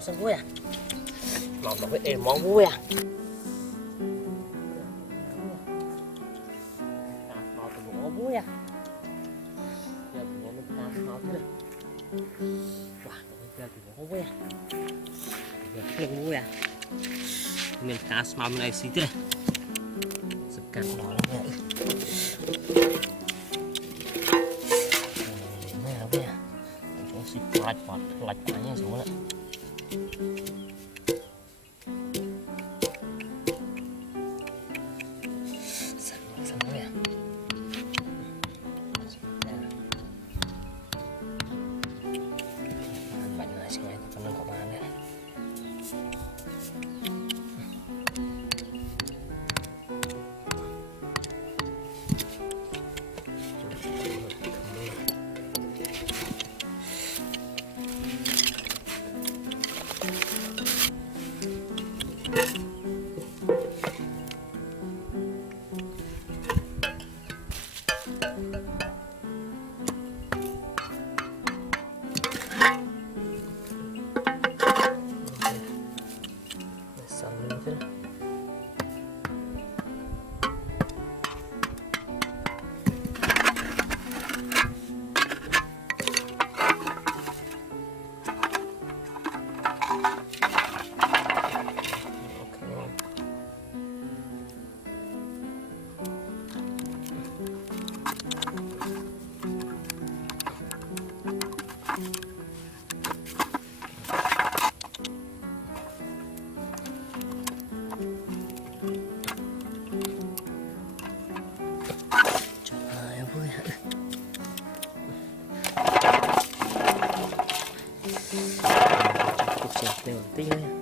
sân vui à nó với em món vui à nó từ món vui à giờ tụi mình làm nó thế này wow giờ tụi món vui à giờ không vui à mình cá small mình này xí thế này sập cạn nó nha này vui à chúng xịt lạch nhá xuống đấy tí nữa nha.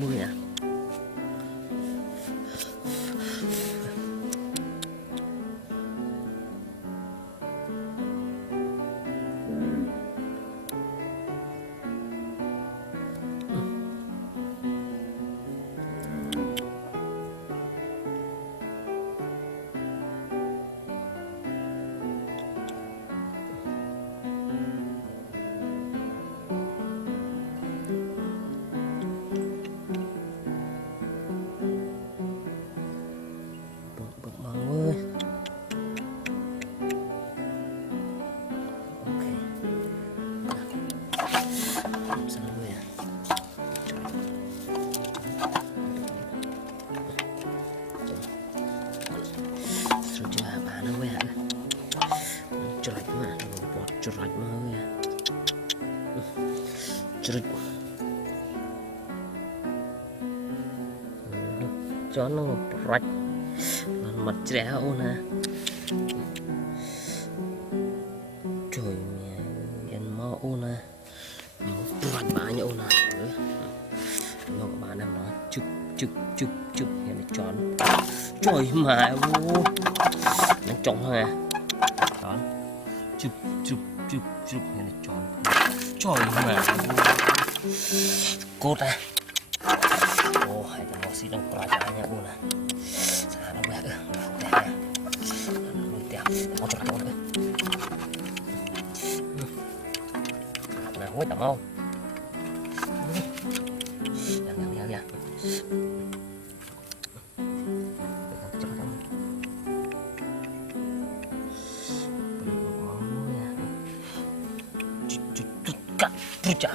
Mười à. Cerai mau ya. Cerai. Cho nó rạch lần mặt trẻ ôn ha. Trời mẹ yên mơ ôn ha. Rạch bả nhậu nè. Nó các bạn em nó chụp hiện nó tròn. Trời mẹ vô. Nó tròn ha. Đó. Chụp hiện nó tròn. Trời mẹ vô. Cốt à. Ô, hai thằng nó xí đang quay cho anh nha, nè. Sao nó quẹt nữa, nó quẹt nè. Nó tèo, nó cho nó nữa. Nè, hối tầm không? Dạ. Cho nó. Cắt, chả.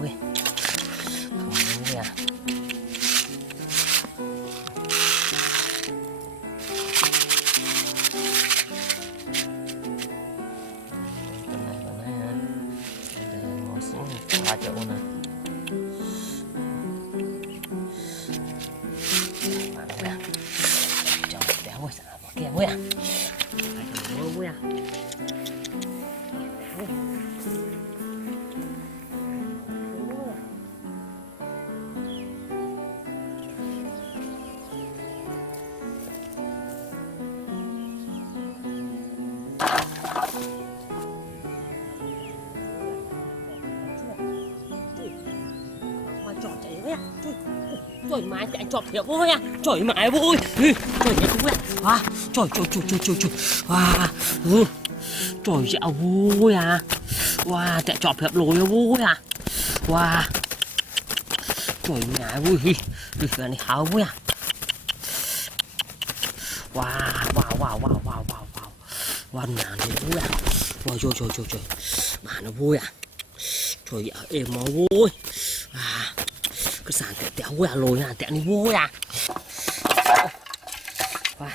Ui, không mua à. Cái này vừa nãy hả? Để ngồi xuống 3 triệu nè. Mà đâu à? Cho đéo ơi, xả vào kia ơi à. Phải cầm mua ơi à. Trời mãi chạy chọp thiệt vui à. Trời mãi vui. Trời nhá vui à. Wow. Trời. Wow. Trời dạo vui à. Wow, chạy chọp thiệt lồi vui à. Wow. Trời mãi vui. Cái này hào vui à. Wow. Wow, nhà này vui à. Wow, trời. Bà nó vui à. Trời ơi, em máu vui. Cái sàn tẹo vui à, lồi à, tẹo này vui à. Wow,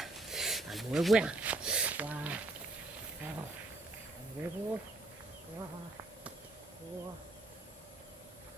ăn muối vui à. Wow, muối vui.